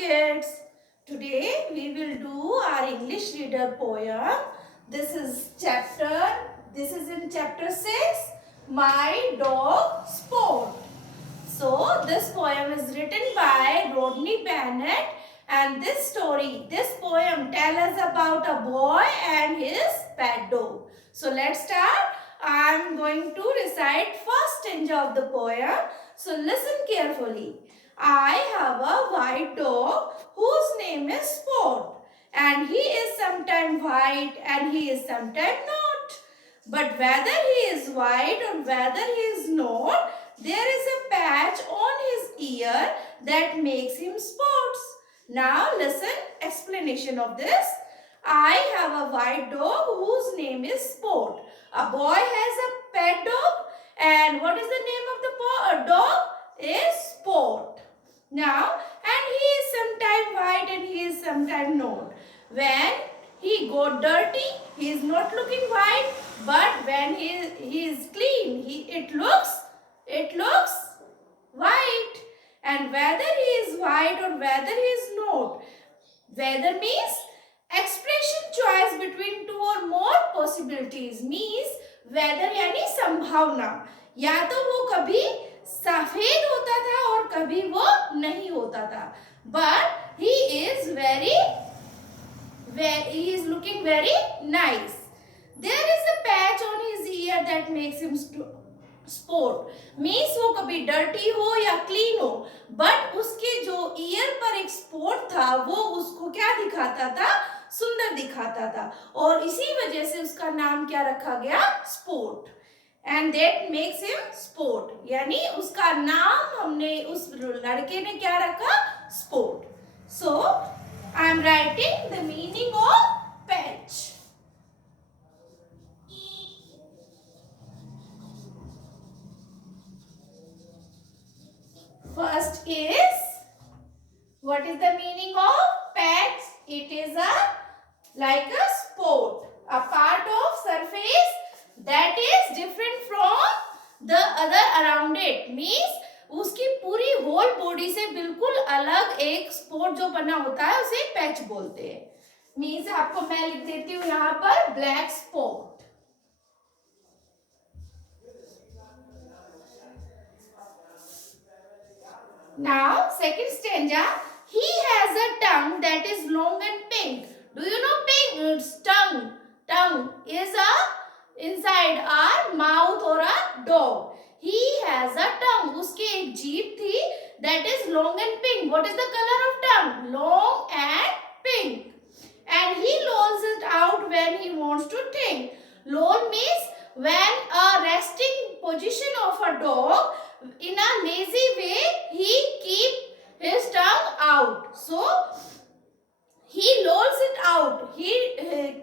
kids. Today we will do our English reader poem. This is in chapter 6, My Dog Sport. So this poem is written by Rodney Bennett, and this poem tells us about a boy and his pet dog. So let's start. I am going to recite first stanza of the poem. So listen carefully. I have a white dog whose name is Sport, and he is sometimes white and he is sometimes not. But whether he is white or whether he is not, there is a patch on his ear that makes him spots. Now listen, explanation of this. I have a white dog whose name is Sport. A boy has a pet dog, and what is the name of the dog? Is Sport. Now, and he is sometimes white and he is sometimes not. When he got dirty, he is not looking white, but when he is clean, it looks white. And whether he is white or whether he is not, whether means expression choice between two or more possibilities, means whether यानी संभावना, या तो वो कभी सफेद होता था और कभी वो नहीं होता था. But he is looking very nice. There is a patch on his ear that makes him sport means वो कभी डर्टी हो या क्लीन हो, बट उसके जो ईयर पर एक स्पॉट था वो उसको क्या दिखाता था? सुंदर दिखाता था, और इसी वजह से उसका नाम क्या रखा गया? Sport. And that makes him sport, यानी उसका नाम हमने उस लड़के ने क्या रखा? Sport. So I am writing the meaning of patch. First is, what is the meaning of patch? It is like a spot, a part of surface that is different from the other around it. Means उसकी पूरी whole body से बिल्कुल अलग एक spot जो बना होता है उसे पैच बोलते हैं. मीन्स आपको मैं लिख देती हूँ यहाँ पर black spot. Now, second stanza. He has a tongue that is long and pink. Do you know pink? It's tongue. Tongue is inside our mouth or a dog. He has a tongue. उसके एक जीभ थी that is long and pink. What is the color of tongue? Long and pink. And he lolls it out when he wants to think. Loll means when a resting position of a dog. In a lazy way, he keep his tongue out. So, he lolls it out. He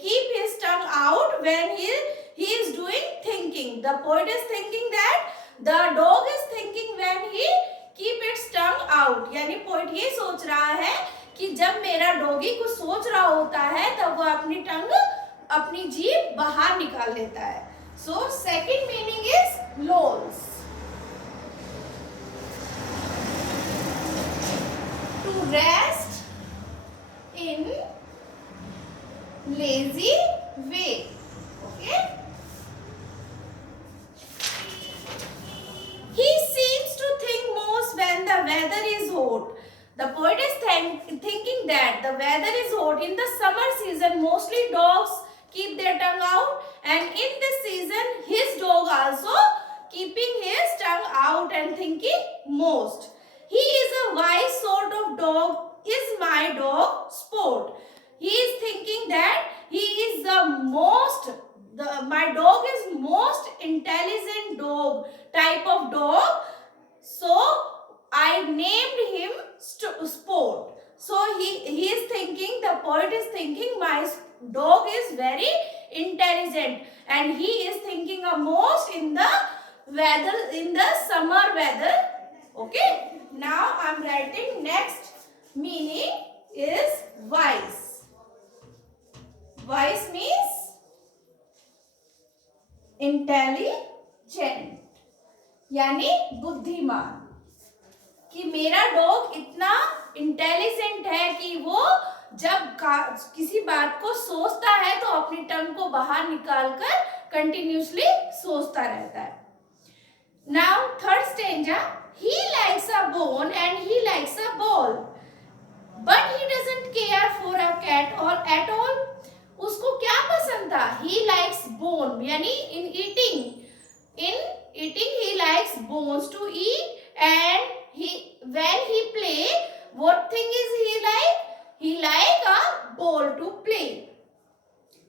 keep his tongue out when he is doing thinking. The poet is thinking that the dog is thinking when he keep its tongue out. यानी poet ये सोच रहा है कि जब मेरा doggy कुछ सोच रहा होता है तब वो अपनी जीभ बाहर निकाल लेता है. So, second meaning is lolls. To rest in lazy way. Okay. He seems to think most when the weather is hot. The poet is thinking that the weather is hot. In the summer season, mostly dogs keep their tongue out, and in this season, his dog also keeping his tongue out and thinking most. He is a wise sort of dog. Is my dog Sport? He is thinking that he is my dog is most intelligent dog, type of dog. So I named him Sport. So he is thinking, the poet is thinking my dog is very intelligent, and he is thinking of most in the weather, in the summer weather. Okay. Now I am writing next meaning is wise. Wise means intelligent, यानी बुद्धिमान. कि मेरा dog इतना intelligent है कि वो जब किसी बात को सोचता है तो अपनी टंग को बाहर निकालकर कंटिन्यूसली सोचता रहता है. Now third stanza, he likes a bone and he likes a ball, but he doesn't care for a cat or at all. उसको क्या पसंद था? He likes bone, यानी in eating he likes bones to eat, and when he play, what thing is he like? He like a ball to play,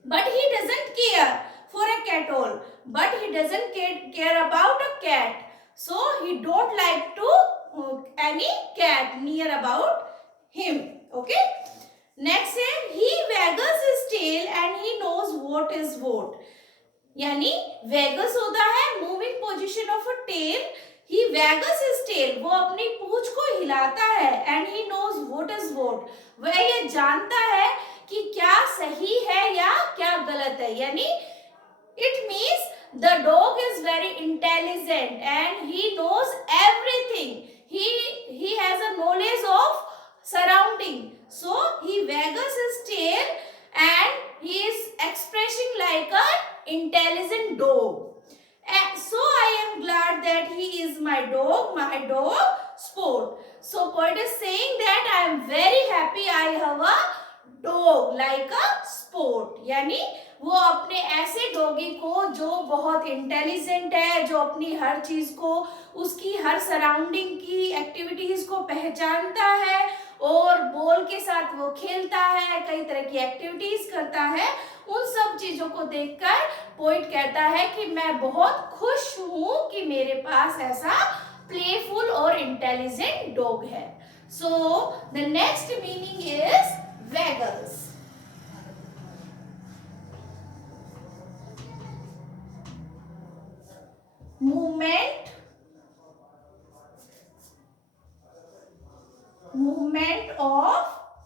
but he doesn't care for a cat all, but he doesn't care about a cat, so he don't like to any cat near about him. Okay, next है, he waggles his tail and he knows what is what. यानी waggles होता है moving position of a tail. he waggles his tail, वो अपनी पूंछ को हिलाता है, and he knows what is what, वह ये जानता है कि क्या सही है या क्या गलत है. यानी it means the dog is very intelligent and he knows everything. He has a knowledge of surrounding, so he waggles his tail and he is expressing like an intelligent dog. And so I am glad that he is my dog Sport. So poet is saying that I am very happy I have a dog like a Sport. यानी वो अपने ऐसे doggy को जो बहुत intelligent है, जो अपनी हर चीज को, उसकी हर सराउंडिंग की एक्टिविटीज को पहचानता है और बॉल के साथ वो खेलता है, कई तरह की एक्टिविटीज करता है, उन सब चीजों को देखकर पोइट कहता है कि मैं बहुत खुश हूं कि मेरे पास ऐसा प्लेफुल और इंटेलिजेंट डॉग है. So the next meaning is waggles. movement of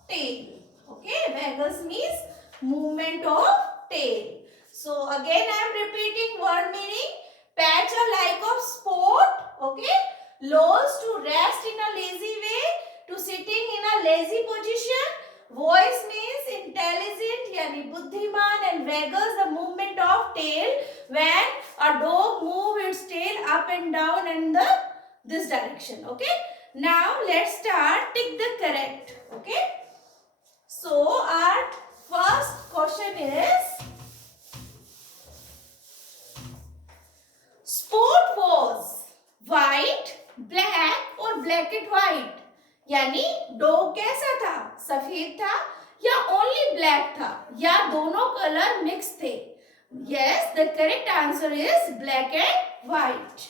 tail. Okay, waggles means movement of tail. So again I am repeating word meaning. Patch a like of sport. Okay, lolls to rest in a lazy way, to sitting in a lazy position. Voice means intelligent यानी बुद्धिमान, and waggles the movement of tail when a dog move its tail up and down in this direction. Okay, now let's start tick the correct. Okay, so our first question is, Sport was white, black or black and white. यानी dog कैसा था? सफेद था या only black था या दोनों colour mix थे? Yes, the correct answer is black and white.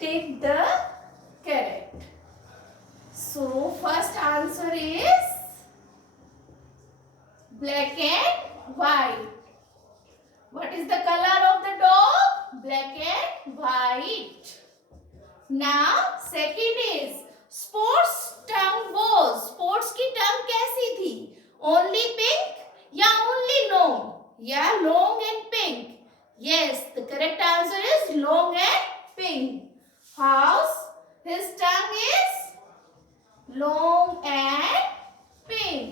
Take the correct. So first answer is black and white. What is the color of the dog? Black and white. Now second is, Sport's tongue was. Sports की tongue कैसी थी? Only pink या only long? या long and pink? Yes, the correct answer is long and pink. How's his tongue is long and pink.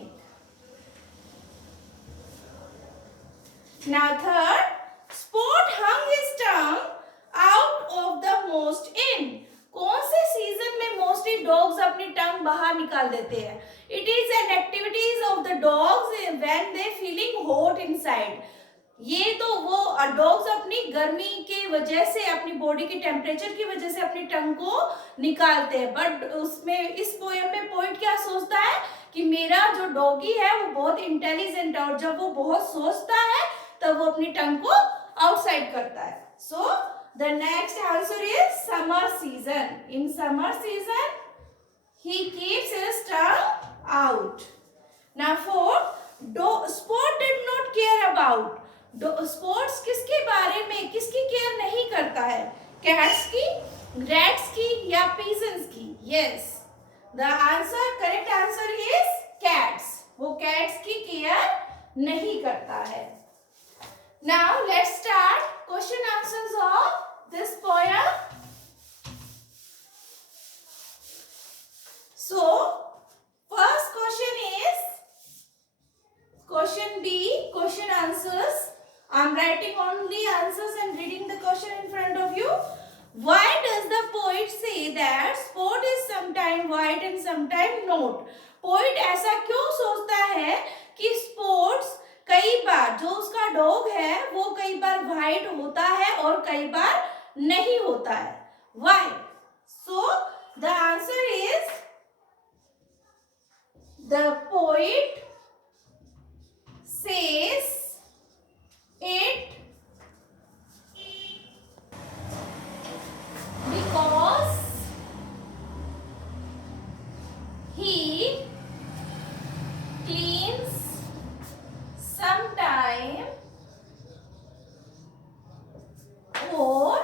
Now third, Sport hung his tongue out of the most in. कौन से season में mostly dogs अपनी टंग बाहर निकाल देते हैं? It is an activities of the dogs when they feeling hot inside. ये तो वो डॉग्स अपनी गर्मी की वजह से, अपनी बॉडी के टेम्परेचर की वजह से अपनी टंग को निकालते हैं. बट उसमें इस पोएम में पोइट क्या सोचता है कि मेरा जो डॉगी है वो बहुत इंटेलिजेंट है और जब वो बहुत सोचता है तब वो अपनी टंग को आउटसाइड करता है. So the next answer is summer season. In summer season he keeps his tongue out. Now fourth, Sport did not care about. Sports किसके बारे में, किसकी केयर नहीं करता है? कैट्स की, रैट्स की या पिजन्स की? Yes, the answer, correct answer is cats. वो कैट्स की केयर नहीं करता है. Now let's start question answers of this poem. So first question is question B, question answers. I'm writing only answers and reading the question in front of you. Why does the poet say that sport is sometime white and sometime not? Poet ऐसा क्यों सोचता है कि sports कई बार जो उसका dog है वो कई बार व्हाइट होता है और कई बार नहीं होता है? Why? So the answer is the poet says it because he cleans sometime or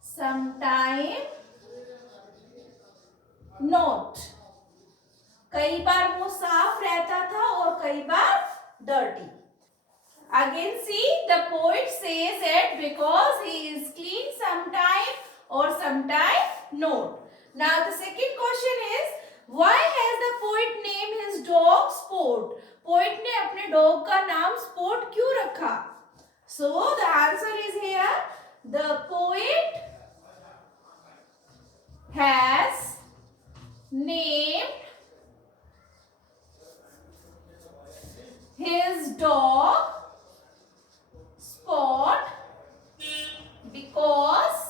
sometime not. कई बार वो साफ रहता था और कई बार dirty. Again see, the poet says it because he is clean sometime or sometime not. Now the second question is, why has the poet named his dog Sport? Poet ने अपने dog का नाम Sport क्यों रखा? So the answer is here. The poet has named his dog Spot because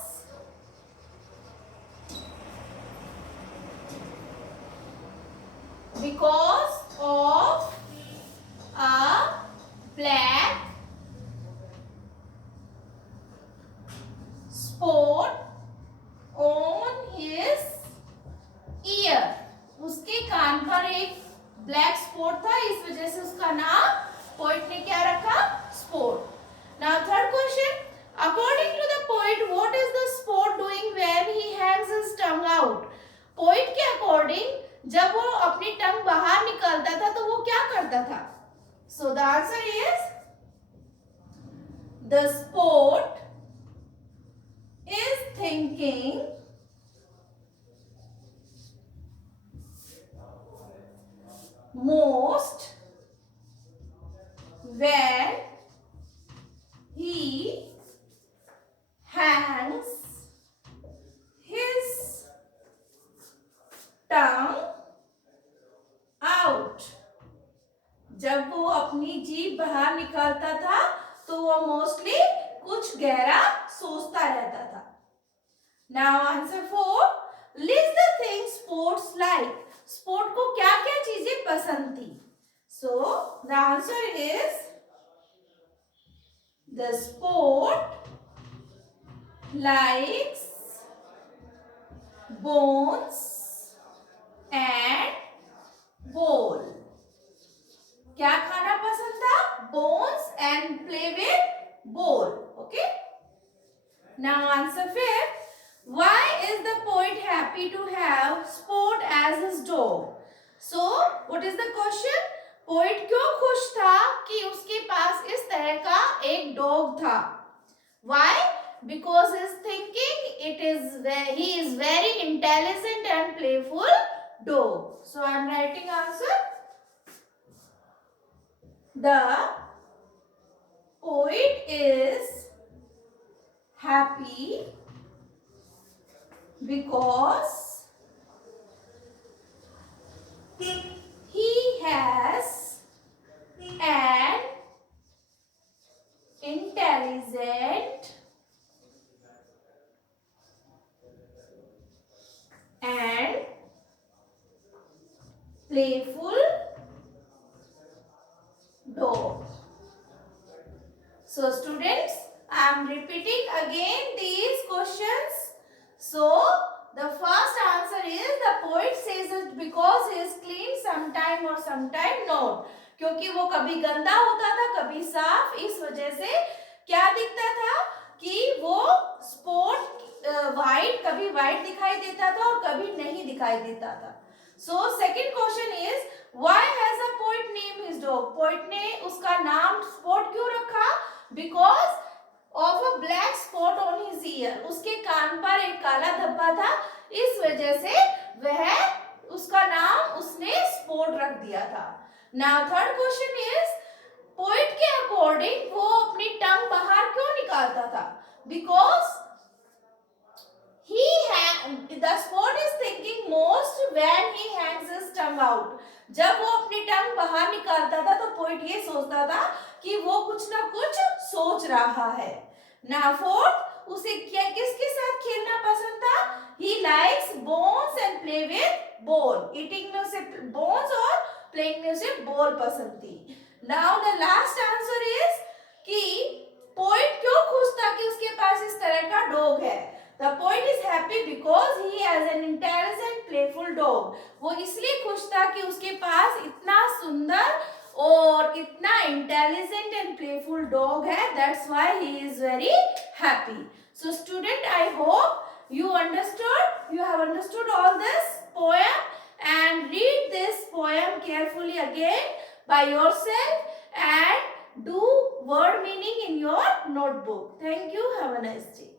of a black spot on his ear. उसके कान पर एक black spot था, इस वजह से उसका नाम पोइट ने क्या रखा? Spot. Now third question, according to the poet, what is the sport doing when he hangs his tongue out? Poet के अकॉर्डिंग जब वो अपनी टंग बाहर निकालता था तो वो क्या करता था? So the answer is the sport is thinking most when he hangs his tongue out. जब वो अपनी जीभ बाहर निकालता था तो वो मोस्टली कुछ गहरा सोचता रहता था. Now answer 4, list the things sports like. Sport को क्या क्या चीजें पसंद थी? So the answer is the sport likes bones and ball. क्या खाना पसंद था? Bones and play with ball. Okay. Now answer 5. Why is the poet happy to have Sport as his dog? So what is the question? Poet क्यों खुश था कि उसके पास इस तरह का एक डॉग था? Why? Because his thinking he is very intelligent and playful dog. So I am writing answer. The poet is happy because he has an intelligent and playful dog. So students, I am repeating again these questions. So the first answer is the poet says it because he is clean sometime or sometime not. क्योंकि वो कभी गंदा होता था कभी साफ, इस वजह से क्या दिखता था कि वो स्पॉट वाइट, कभी वाइट दिखाई देता था और कभी नहीं दिखाई देता था. So second question is, why has a poet named his dog? Poet ने उसका नाम Spot क्यों रखा? Because of a black spot on his ear. उसके कान पर एक काला धब्बा था, इस वजह से वह उसका नाम उसने Spot रख दिया था. Now third question is, poet के अकॉर्डिंग वो अपनी टंग बाहर क्यों निकालता था? Because the spot is thinking most when he hangs his tongue out. जब वो अपनी टंग बाहर निकालता था तो पोइट ये सोचता था कि वो कुछ ना कुछ सोच रहा है. Now fourth, उसे क्या किसके साथ खेलना पसंद था? He likes bones and play with ball. Eating में उसे bones और playing में उसे ball पसंद थी. Now the last answer is कि पोइट क्यों खुश था कि उसके पास इस तरह का डॉग है? The poet is happy because he has an intelligent, playful dog. वो इसलिए खुश था कि उसके पास इतना सुंदर और इतना intelligent and playful dog है. That's why he is very happy. So student, I hope you have understood all this poem, and read this poem carefully again by yourself and do word meaning in your notebook. Thank you. Have a nice day.